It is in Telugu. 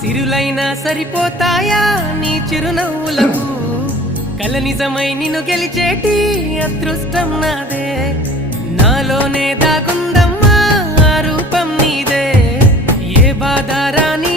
సిరులైనా సరిపోతాయా నీ చిరునవ్వులకు కల నిజమై నిన్ను గెలిచేటి అదృష్టం నాదే నాలోనే దాగుందమ్మా ఆ రూపం నీదే ఏ బాధ రాని